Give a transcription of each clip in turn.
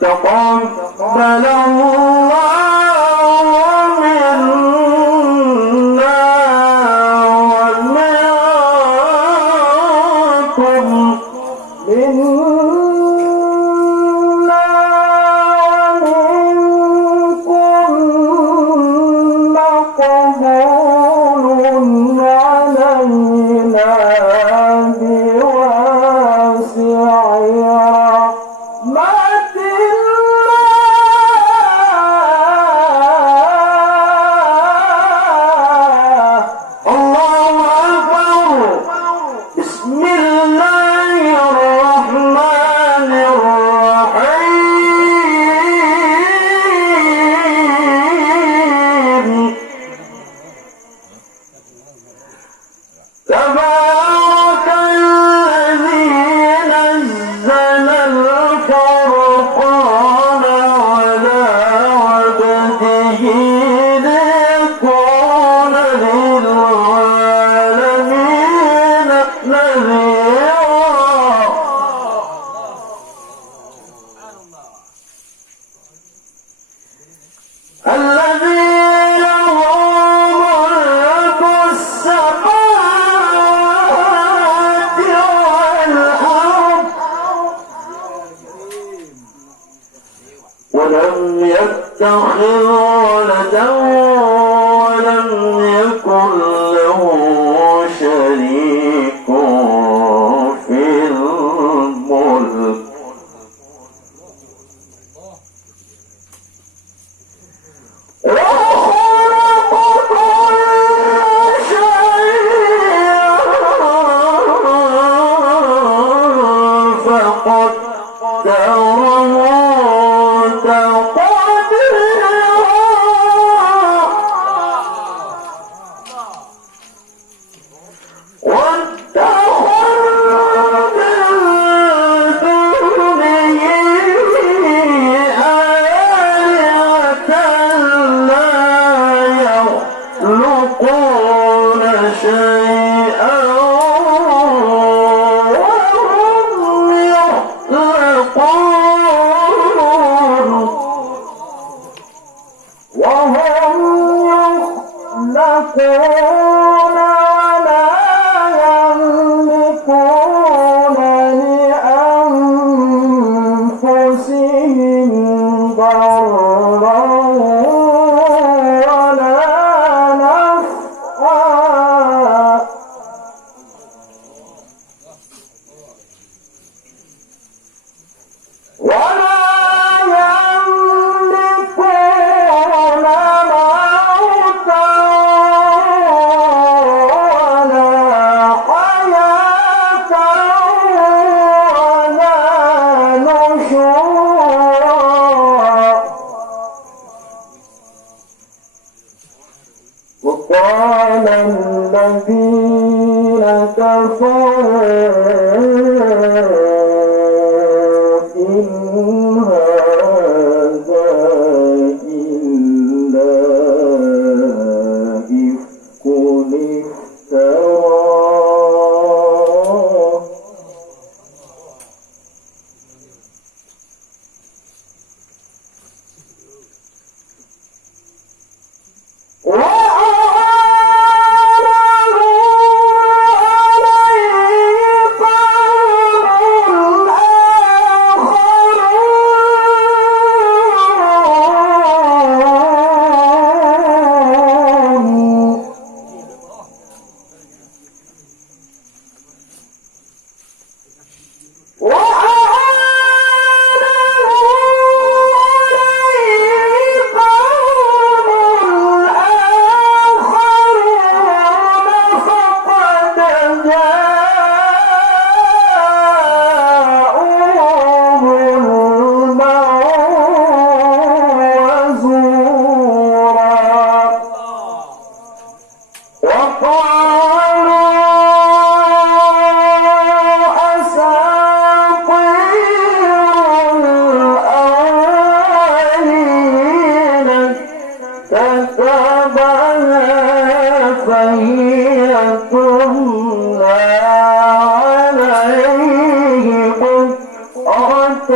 تقبل الله منا ومنكم مقبول علينا بواسع رحمة الله. الله أكبر. بسم الله الرحمن الرحيم. تبارك الذي نزل الفرقان على عبده ليكون للعالمين نذيرا. الذي له ملك السماوات والأرض ولم يتخذ ولدا ولم يكن له شريك في الملك وخلق كل شيء فقدره تقديرا. واتخذ من دونه آلهة لا يخلقون شيئا وهم يخلقون ولا يملكون لأنفسهم ضرا ولا نفعا. ولا يملكون موتا ولا حياة ولا نشورا. وقال الذين كفروا إن هذا إلا إفك افتراه تمنى عليه بكرة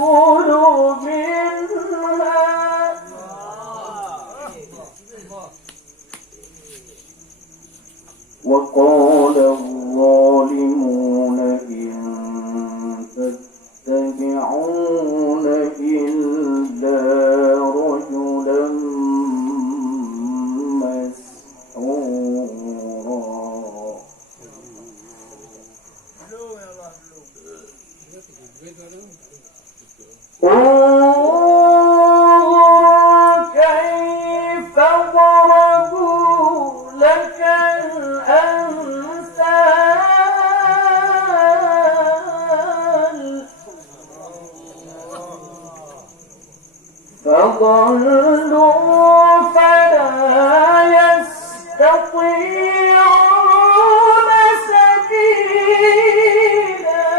كلوا منها وقال الظالمون إن تتبعون إلا رجلا مسحورا انظر كيف ضربوا لك الأمثال فضلوا فلا يستطيعون سبيلا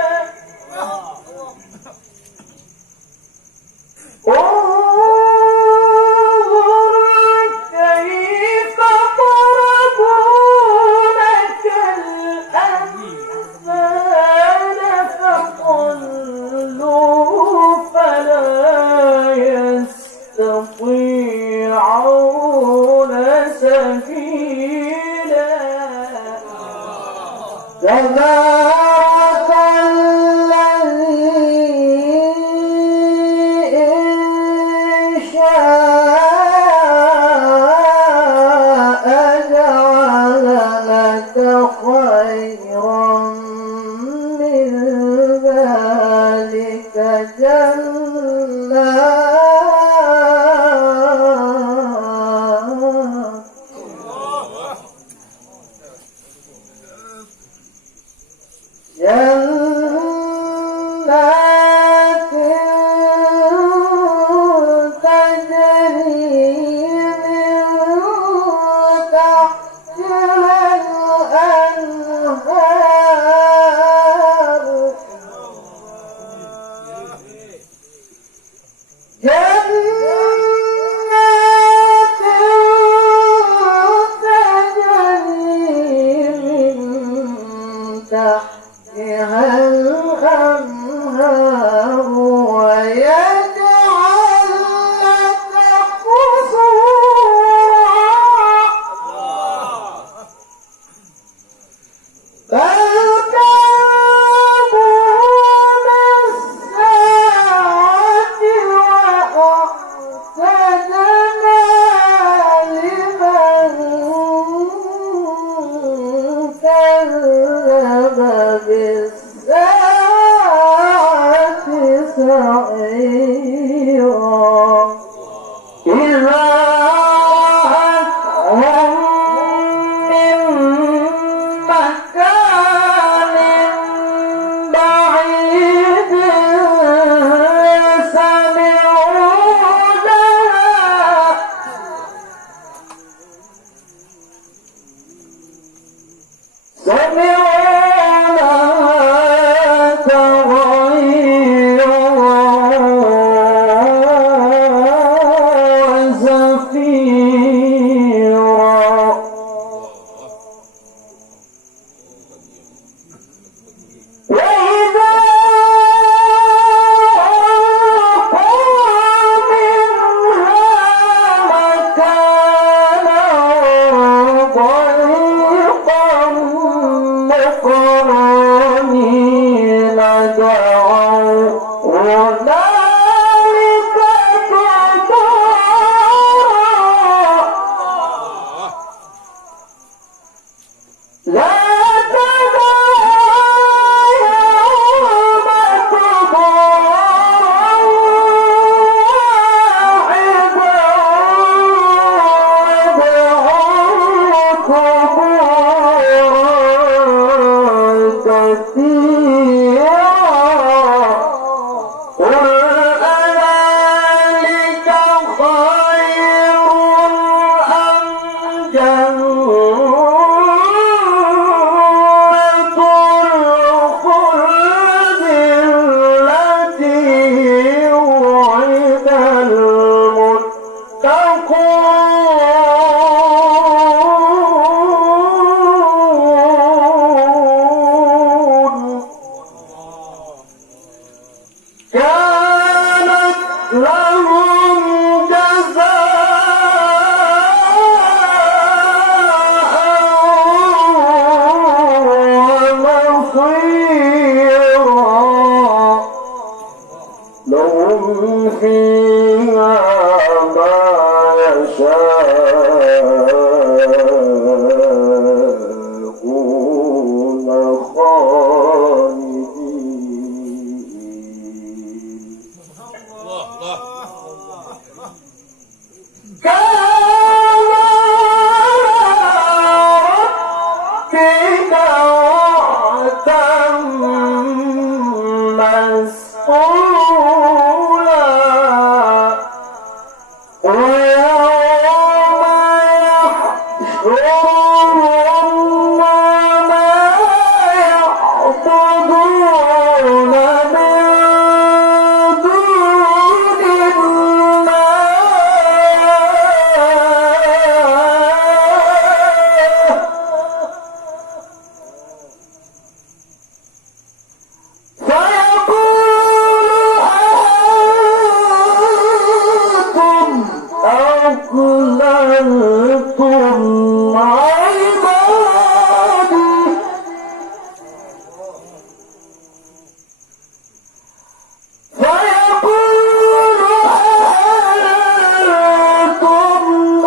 انظر كيف ضربوا لك الأمثال فضلوا فلا يستطيعون سبيلا تبارك الذي إن شاء جعل لك خيرا من ذلك جنات تجري من تحتها الأنهار جنات تجري من تحتها الأنهار ويجعل لك قصورا بل تأمرون الساعة وأعتدنا لمن كذب بالساعة سعيرا إذا رأتهم من مكان بعيد سمعوا لها تغيرا زفيرا وإذا ألقوا منها مكانا ضيقا مقرنين دعوا هنالك ثبورا لا كثيرا لهم جزاء ومصيرا لهم فيها ما يشاءون خالدين كان ربك وعدا مسئولا ويوم يحشرهم وما يعبدون من دون أضللتم عبادي فيقول أأنتم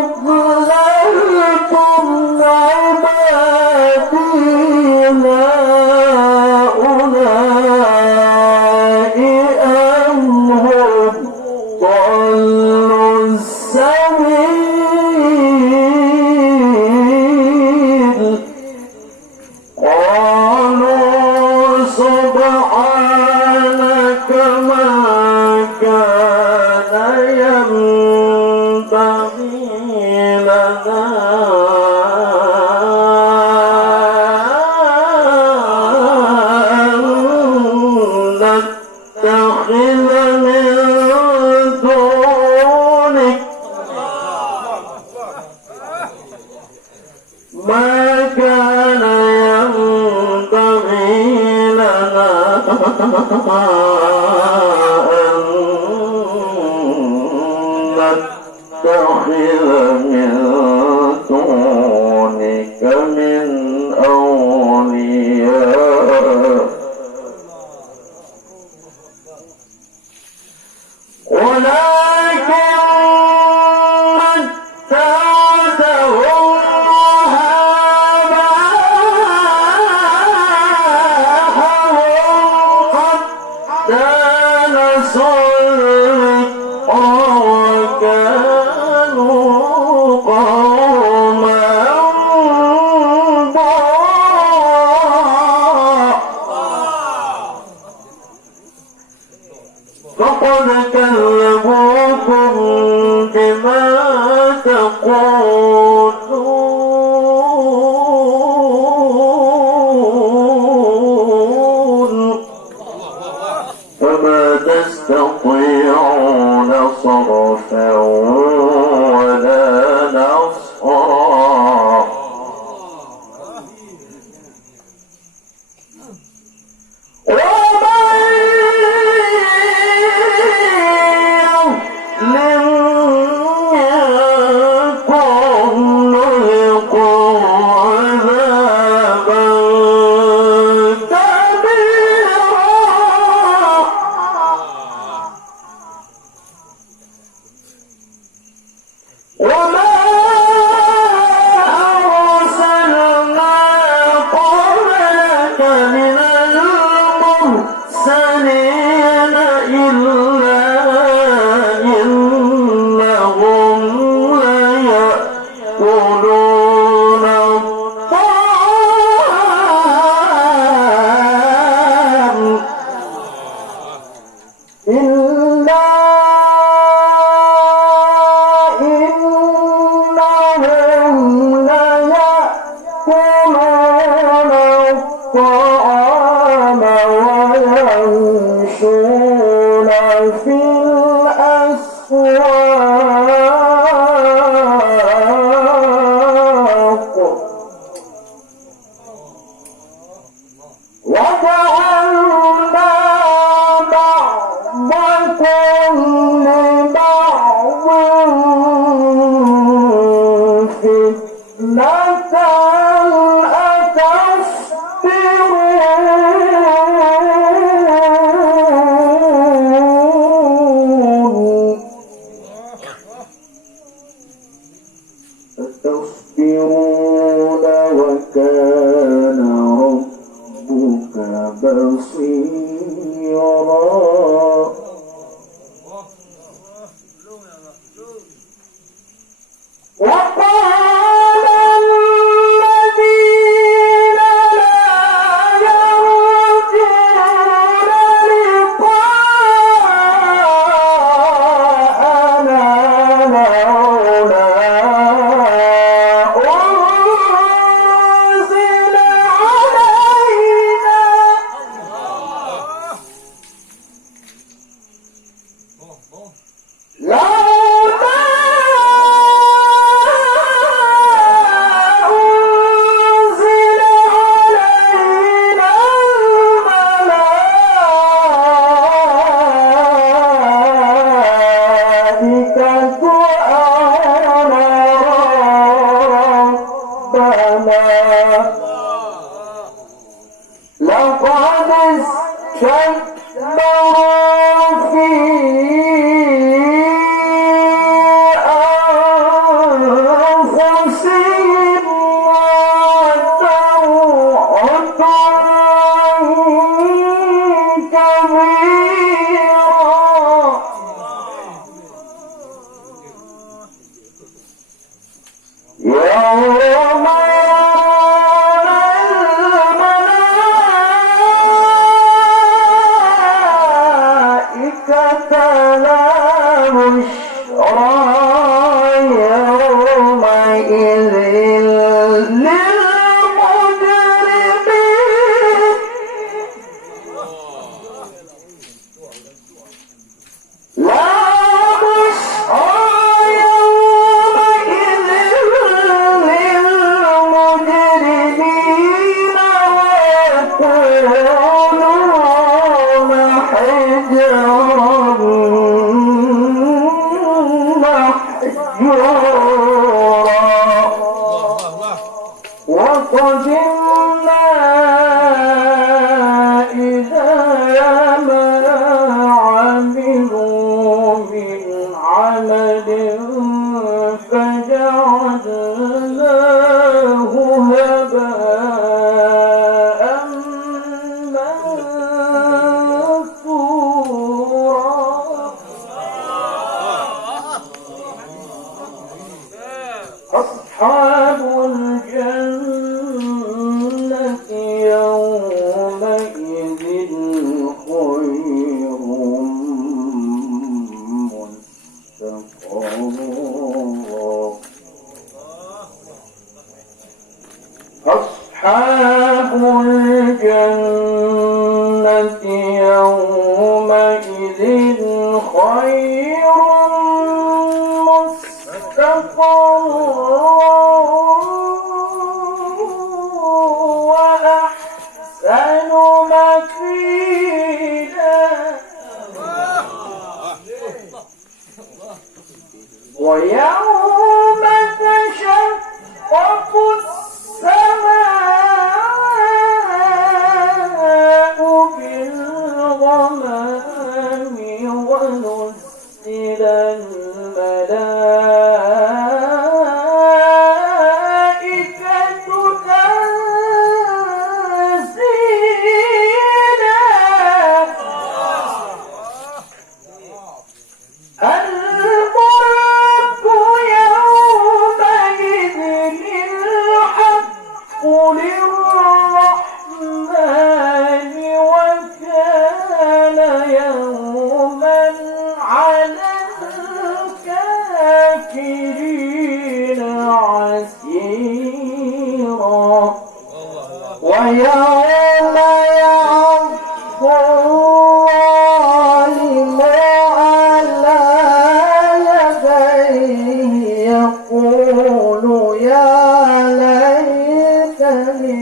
أضللتم عبادي هؤلاء أم هم ضلوا السبيل قالوا سبحانك ما كان ينبغي لنا أن نتخذ من دونك ما كان ينبغي لنا أن نتخذ من دونك من أولياء ولكن متعتهم فقد كذبوكم بما تقولون فما تستطيعون صرفا ولا نصرا ومن ويوم تشقق السماء بالغمام ونزل الملائكة تنزيلا الملك يومئذ الحق للرحمن وكان يوما على الكافرين عسيرا ويوم يعض الظالم على يديه يقول يا ليتني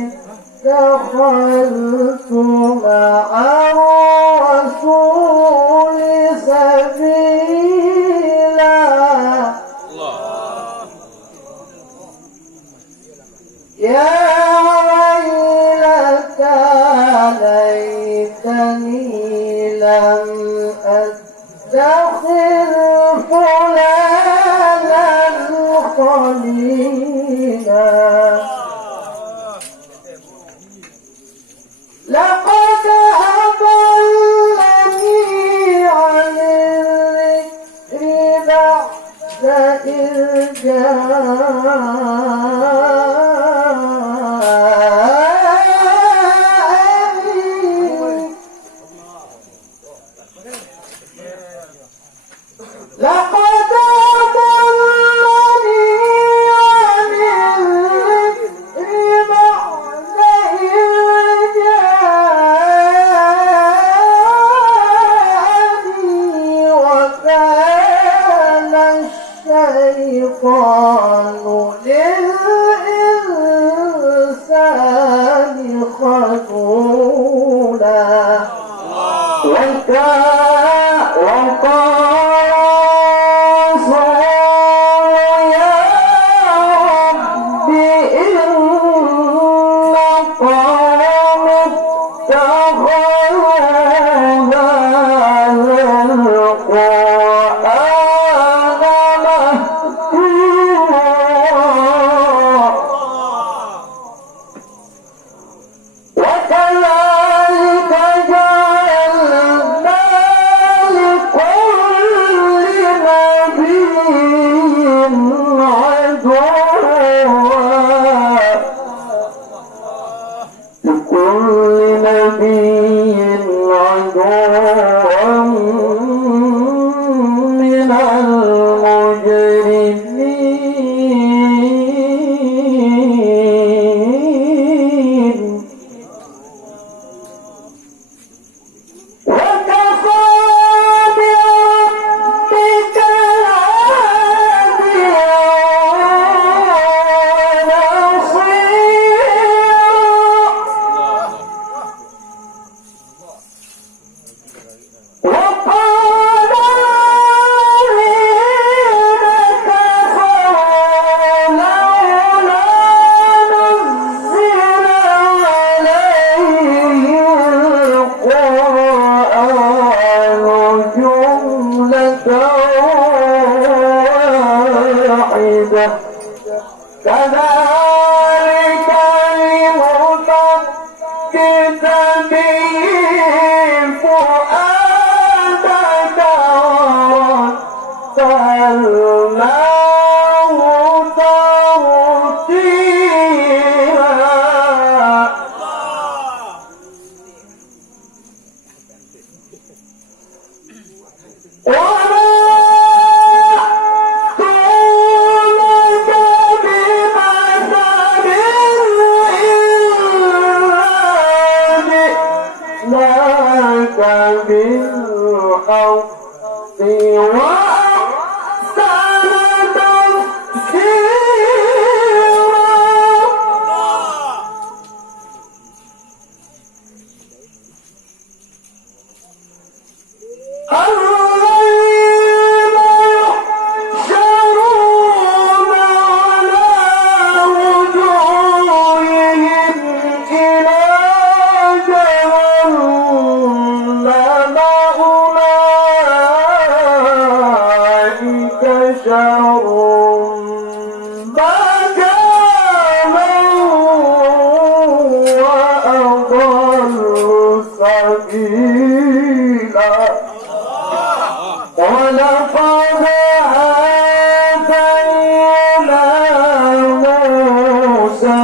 اتخذت مع الرسول سبيلا يا ويلتى ليتني لم أتخذ فلانا خليلا لقد أضلني عن الذكر بعد إذ جاءني لقد أضلني عن الذكر بعد إذ جاءني وكان الشيطان للإنسان خذولا بالحق وأحسن ولقد آتينا موسى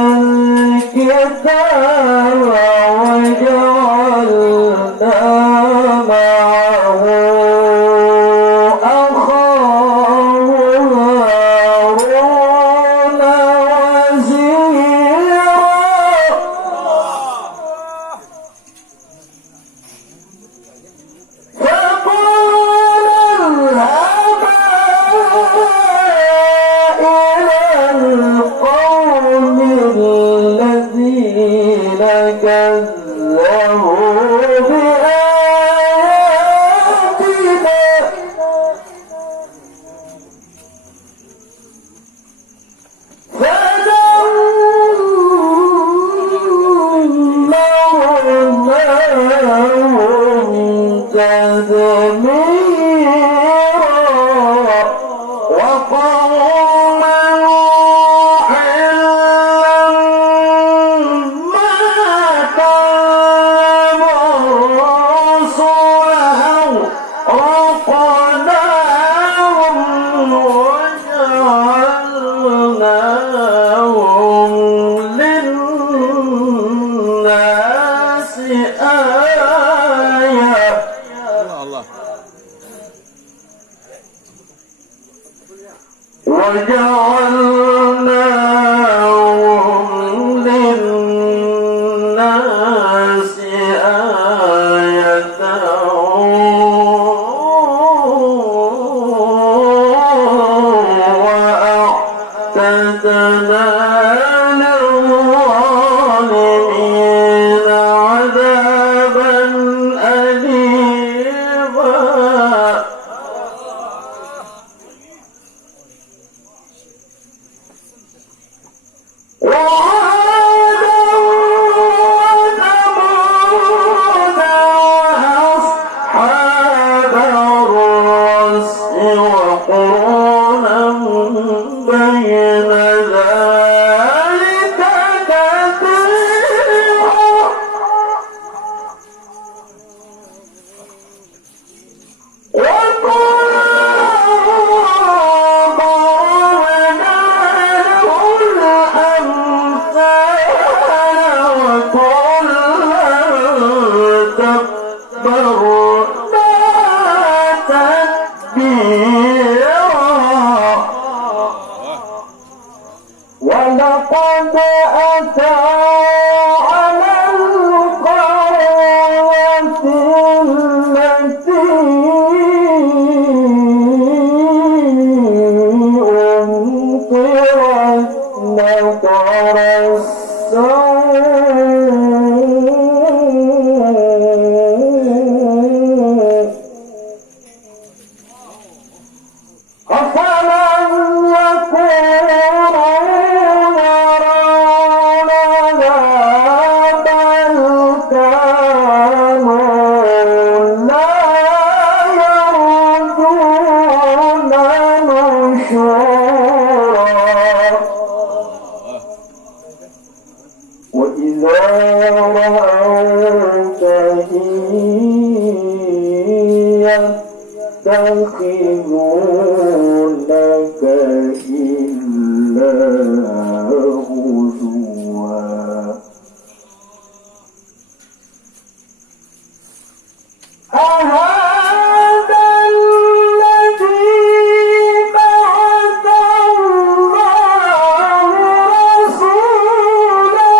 الكتاب وجعلنا معه أخاه هارون وزيرا كذبوا بآياتنا فدمرناهم تدميرا وقوم نوح لما كذبوا رسله أغرقناهم وجعلناهم للناس آية وجعلناهم للناس آية وأعتدنا للظالمين عذابا أليما وعادا وثمود وأصحاب الرس وقرونا بين ذلك كثيرا ولقد أتى على القرية التي أمطرت مطر السوء أفلم يكونوا يرونها بل كانوا لا يرجون نشورا وإذا رأوك يتخذونك إلا هزوا أهذا الذي بعث الله رسولا